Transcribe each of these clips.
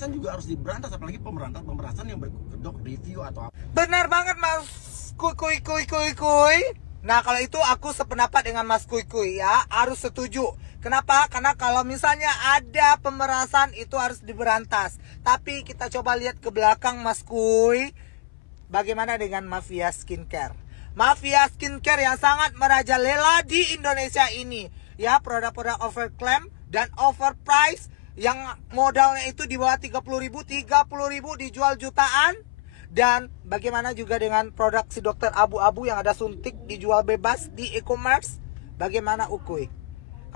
pemerasan juga harus diberantas, apalagi pemerasan yang berkedok review atau apa. Benar banget Mas Kuy. Nah kalau itu aku sependapat dengan Mas Kuy ya, harus setuju. Kenapa? Karena kalau misalnya ada pemerasan itu harus diberantas. Tapi kita coba lihat ke belakang Mas Kuy, bagaimana dengan mafia skincare? Mafia skincare yang sangat merajalela di Indonesia ini. Ya, produk-produk overclaim dan overprice yang modalnya itu di bawah 30.000 dijual jutaan. Dan bagaimana juga dengan produk si dokter abu-abu yang ada suntik dijual bebas di e-commerce? Bagaimana Ukuy?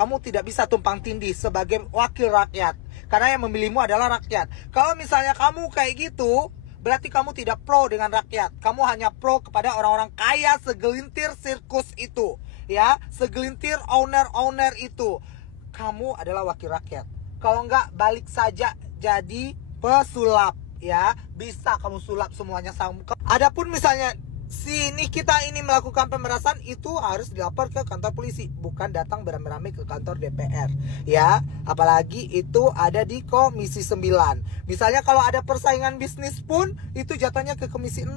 Kamu tidak bisa tumpang tindih sebagai wakil rakyat, karena yang memilihmu adalah rakyat. Kalau misalnya kamu kayak gitu, berarti kamu tidak pro dengan rakyat. Kamu hanya pro kepada orang-orang kaya, segelintir sirkus itu, ya, segelintir owner itu. Kamu adalah wakil rakyat. Kalau enggak, balik saja jadi pesulap, ya. Bisa kamu sulap semuanya sama. Adapun misalnya si Nikita ini melakukan pemerasan, itu harus dilapor ke kantor polisi, bukan datang beramai-ramai ke kantor DPR, ya. Apalagi itu ada di Komisi 9. Misalnya kalau ada persaingan bisnis pun itu jatuhnya ke Komisi 6.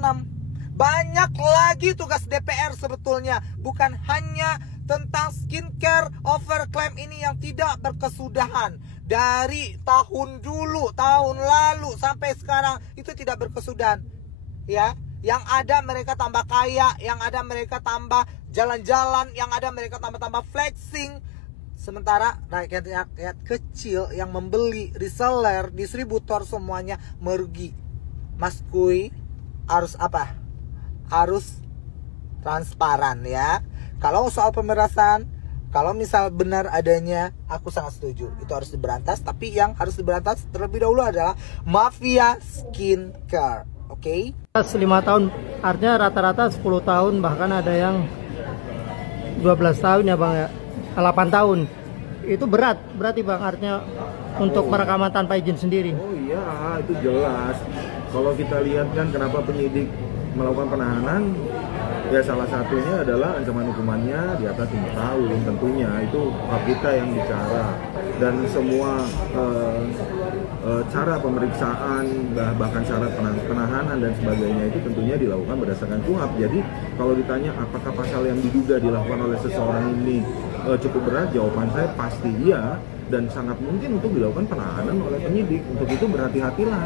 Banyak lagi tugas DPR sebetulnya, bukan hanya tentang skincare overclaim ini yang tidak berkesudahan. Dari tahun lalu sampai sekarang itu tidak berkesudahan, ya. Yang ada mereka tambah kaya, yang ada mereka tambah jalan-jalan, yang ada mereka tambah flexing. Sementara rakyat kecil yang membeli, reseller, distributor semuanya merugi. Mas Kuy harus apa? Harus transparan, ya. Kalau soal pemerasan, kalau misal benar adanya, aku sangat setuju. Itu harus diberantas, tapi yang harus diberantas terlebih dahulu adalah mafia skincare. Oke? 5 tahun, artinya rata-rata 10 tahun, bahkan ada yang 12 tahun ya Bang ya, 8 tahun. Itu berarti Bang, artinya untuk perekaman tanpa izin sendiri. Oh iya, itu jelas. Kalau kita lihat kan kenapa penyidik melakukan penahanan, ya salah satunya adalah ancaman hukumannya di atas 5 tahun tentunya. Itu hak kita yang bicara. Dan semua cara pemeriksaan, bahkan syarat penahanan dan sebagainya itu tentunya dilakukan berdasarkan KUHP. Jadi kalau ditanya apakah pasal yang diduga dilakukan oleh seseorang ini cukup berat, jawaban saya pasti iya, dan sangat mungkin untuk dilakukan penahanan oleh penyidik. Untuk itu berhati-hatilah.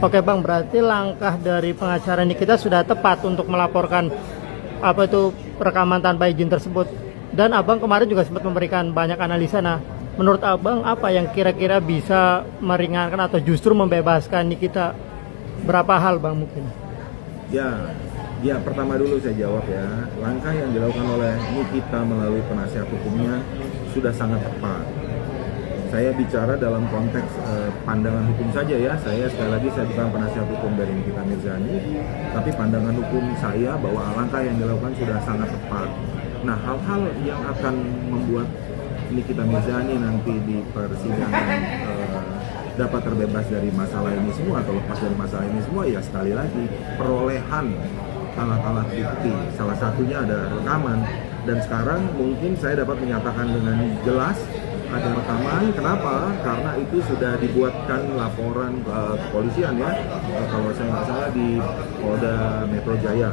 Oke Bang, berarti langkah dari pengacara ini kita sudah tepat untuk melaporkan apa itu rekaman tanpa izin tersebut. Dan Abang kemarin juga sempat memberikan banyak analisa. Nah, menurut Abang apa yang kira-kira bisa meringankan atau justru membebaskan Nikita? Berapa hal Bang mungkin? Ya pertama dulu saya jawab ya. Langkah yang dilakukan oleh Nikita melalui penasihat hukumnya sudah sangat tepat. Saya bicara dalam konteks pandangan hukum saja ya. Saya sekali lagi saya bukan penasihat hukum dari Nikita Mirzani, tapi pandangan hukum saya bahwa langkah yang dilakukan sudah sangat tepat. Nah, hal-hal yang akan membuat Nikita Mirzani nanti di persidangan dapat terbebas dari masalah ini semua atau lepas dari masalah ini semua, ya sekali lagi perolehan alat-alat bukti. Salah satunya ada rekaman, dan sekarang mungkin saya dapat menyatakan dengan jelas ada rekaman. Kenapa? Karena itu sudah dibuatkan laporan ke kepolisian ya, kalau saya nggak salah di Polda Metro Jaya.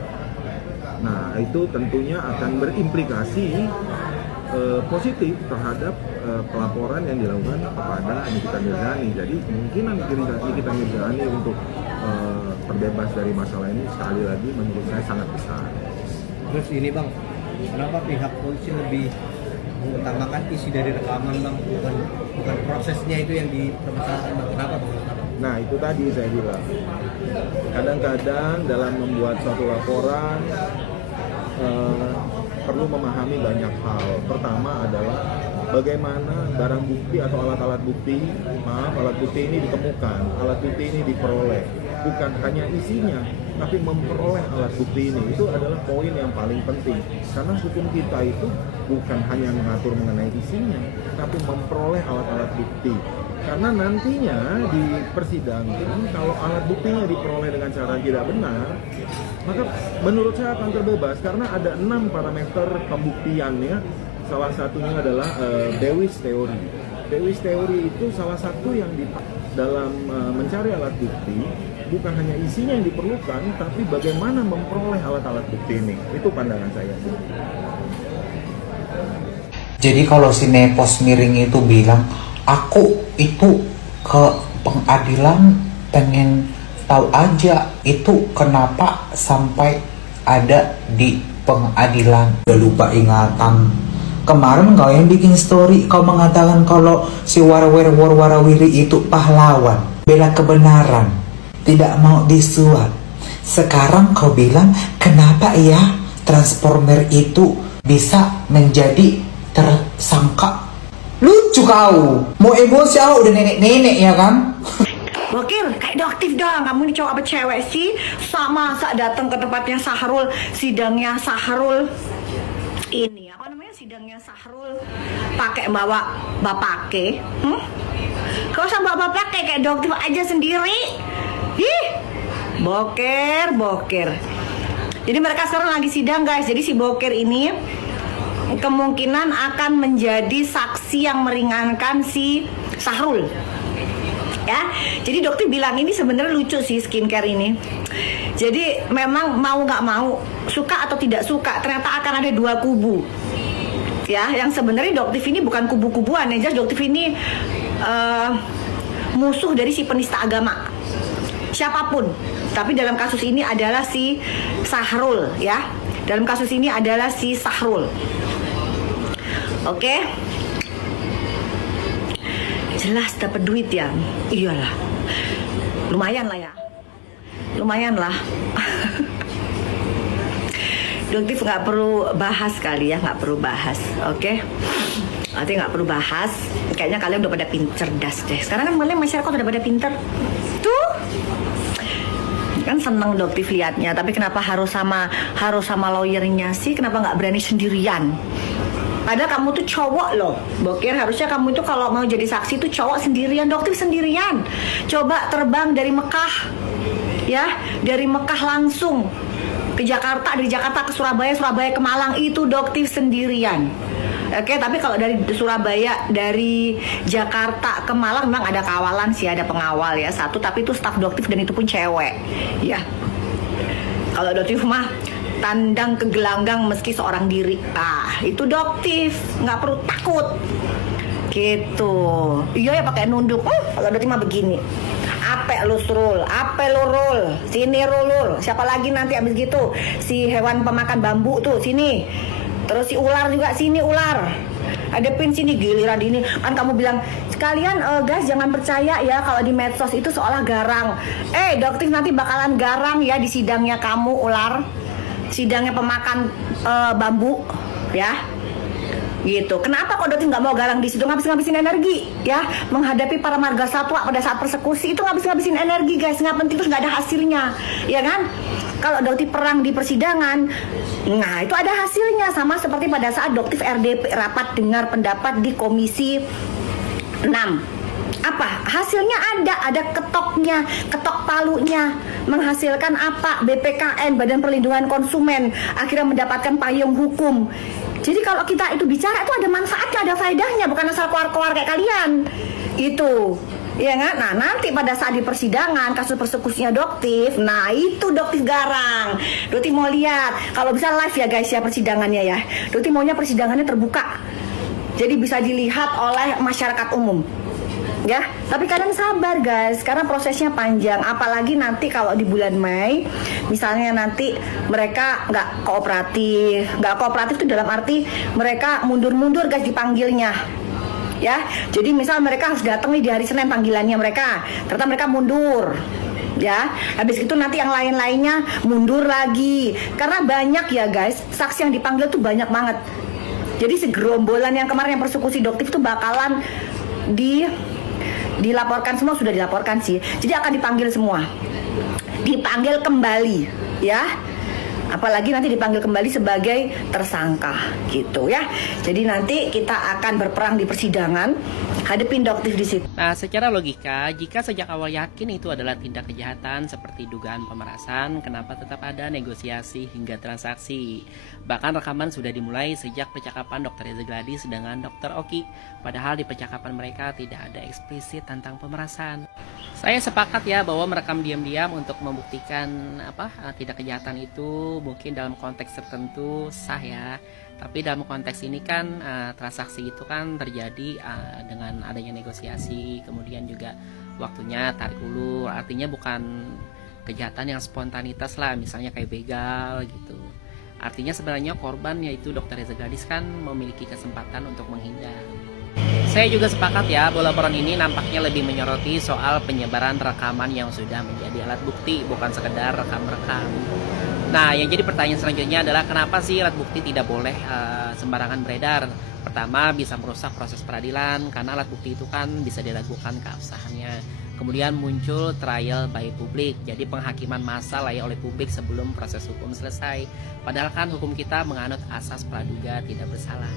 Nah, itu tentunya akan berimplikasi positif terhadap pelaporan yang dilakukan kepada Nikita Mirzani. Jadi kemungkinan Nikita Mirzani untuk terbebas dari masalah ini sekali lagi menurut saya sangat besar. Terus ini Bang, kenapa pihak polisi lebih mengutamakan isi dari rekaman Bang, bukan prosesnya itu yang dipermasalahkan Bang? Kenapa Bang? Nah, itu tadi saya bilang, kadang-kadang dalam membuat suatu laporan perlu memahami banyak hal. Pertama adalah bagaimana barang bukti atau alat bukti ini ditemukan, alat bukti ini diperoleh. Bukan hanya isinya, tapi memperoleh alat bukti ini. Itu adalah poin yang paling penting. Karena hukum kita itu bukan hanya mengatur mengenai isinya, tapi memperoleh alat-alat bukti. Karena nantinya di persidangan, kalau alat buktinya diperoleh dengan cara tidak benar, maka menurut saya akan terbebas. Karena ada 6 parameter pembuktiannya. Salah satunya adalah Dewey's Theory. Dewey's Theory itu salah satu yang dalam mencari alat bukti bukan hanya isinya yang diperlukan, tapi bagaimana memperoleh alat-alat bukti ini. Itu pandangan saya. Jadi kalau si Nepos Miring itu bilang, aku itu ke pengadilan pengen tahu aja itu kenapa sampai ada di pengadilan. Udah lupa ingatan. Kemarin kau yang bikin story, kau mengatakan kalau si Warawiri itu pahlawan, bela kebenaran, tidak mau disuap. Sekarang kau bilang, kenapa ya Transformer itu bisa menjadi tersangka? Lucu kau, mau emosi aku udah nenek-nenek ya kan? Bokir, kayak doktif dong. Kamu ini cowok apa cewek sih? Sama masa datang ke tempatnya Sahrul, sidangnya Sahrul. Ini apa namanya, sidangnya Sahrul pakai bawa bapake. Kau sama bawa bapake kayak doktif aja sendiri. Ih, Bokir. Jadi mereka sekarang lagi sidang guys. Jadi si Bokir ini kemungkinan akan menjadi saksi yang meringankan si Sahrul. Ya, jadi dokter bilang ini sebenarnya lucu sih skincare ini. Jadi memang mau nggak mau, suka atau tidak suka, ternyata akan ada dua kubu. Ya, yang sebenarnya dokter ini bukan kubu-kubuan, ya, dokter ini musuh dari si penista agama, siapapun. Tapi dalam kasus ini adalah si Sahrul, ya. Dalam kasus ini adalah si Sahrul. Oke. Jelas dapat duit ya. Iyalah. Lumayan lah ya. Lumayan lah. Doktif nggak perlu bahas kali ya, nggak perlu bahas. Oke. Nanti nggak perlu bahas. Kayaknya kalian udah pada cerdas deh. Sekarang kan kalian masyarakat udah pada pinter. Tuh. Kan seneng doktif liatnya. Tapi kenapa harus sama lawyernya sih? Kenapa nggak berani sendirian? Padahal kamu tuh cowok loh, Bokir. Harusnya kamu itu kalau mau jadi saksi tuh cowok sendirian, doktif sendirian. Coba terbang dari Mekah, ya, dari Mekah langsung ke Jakarta, dari Jakarta ke Surabaya, Surabaya ke Malang, itu doktif sendirian. Oke, tapi kalau dari Surabaya, dari Jakarta ke Malang memang ada kawalan sih, ada pengawal ya satu, tapi itu staf doktif dan itu pun cewek, ya. Kalau doktif mah tandang ke gelanggang meski seorang diri. Itu doktif, nggak perlu takut. Gitu. Iya ya pakai nunduk. Kalau doktif mah begini. Ape lu Srul, ape lu Rul, sini Rulul. Siapa lagi nanti abis gitu? Si hewan pemakan bambu tuh sini. Terus si ular juga sini ular. Hadepin sini giliran ini. Kan kamu bilang sekalian guys jangan percaya ya kalau di medsos itu seolah garang. Doktif nanti bakalan garang ya di sidangnya kamu ular. Sidangnya pemakan bambu ya gitu. Kenapa kok dokter nggak mau garang di situ, ngabisin energi ya menghadapi para marga satwa pada saat persekusi? Itu ngabisin energi guys, nggak penting, terus nggak ada hasilnya ya kan. Kalau dokter perang di persidangan, nah itu ada hasilnya. Sama seperti pada saat dokter RDP rapat dengar pendapat di komisi 6. Apa hasilnya? Ada ketoknya, ketok palunya, menghasilkan apa? BPKN, Badan Perlindungan Konsumen, akhirnya mendapatkan payung hukum. Jadi kalau kita itu bicara itu ada manfaatnya, ada faedahnya, bukan asal keluar-keluar kayak kalian itu, ya nggak? Nah nanti pada saat di persidangan kasus persekusinya doktif, nah itu doktif garang. Doktif mau lihat, kalau bisa live ya guys ya persidangannya ya. Doktif maunya persidangannya terbuka, jadi bisa dilihat oleh masyarakat umum. Ya, tapi kalian sabar guys, karena prosesnya panjang. Apalagi nanti kalau di bulan Mei, misalnya nanti mereka nggak kooperatif itu dalam arti mereka mundur-mundur guys dipanggilnya. Ya, jadi misal mereka harus datang nih di hari Senin panggilannya mereka, ternyata mereka mundur. Ya, habis itu nanti yang lain-lainnya mundur lagi. Karena banyak ya guys, saksi yang dipanggil tuh banyak banget. Jadi segerombolan yang kemarin yang persekusi doktif tuh bakalan dilaporkan semua, sudah dilaporkan sih. Jadi akan dipanggil semua. Dipanggil kembali, ya. apalagi nanti dipanggil kembali sebagai tersangka gitu ya. Jadi nanti kita akan berperang di persidangan, hadapin Doktif di situ. Nah, secara logika, jika sejak awal yakin itu adalah tindak kejahatan seperti dugaan pemerasan, kenapa tetap ada negosiasi hingga transaksi? Bahkan rekaman sudah dimulai sejak percakapan Dr. Reza Gladys dengan Dr. Oki, padahal di percakapan mereka tidak ada eksplisit tentang pemerasan. Saya sepakat ya bahwa merekam diam-diam untuk membuktikan tindak kejahatan itu mungkin dalam konteks tertentu sah ya. Tapi dalam konteks ini kan transaksi itu kan terjadi dengan adanya negosiasi, kemudian juga waktunya tarik ulur, artinya bukan kejahatan yang spontanitas lah, misalnya kayak begal gitu. Artinya sebenarnya korban yaitu Dr. Reza Gladys kan memiliki kesempatan untuk menghindar. Saya juga sepakat ya bahwa laporan ini nampaknya lebih menyoroti soal penyebaran rekaman yang sudah menjadi alat bukti, bukan sekedar rekam-rekam. Nah, yang jadi pertanyaan selanjutnya adalah kenapa sih alat bukti tidak boleh sembarangan beredar? Pertama, bisa merusak proses peradilan karena alat bukti itu kan bisa diragukan keabsahannya. Kemudian muncul trial by publik, jadi penghakiman massal ya oleh publik sebelum proses hukum selesai. Padahal kan hukum kita menganut asas praduga tidak bersalah.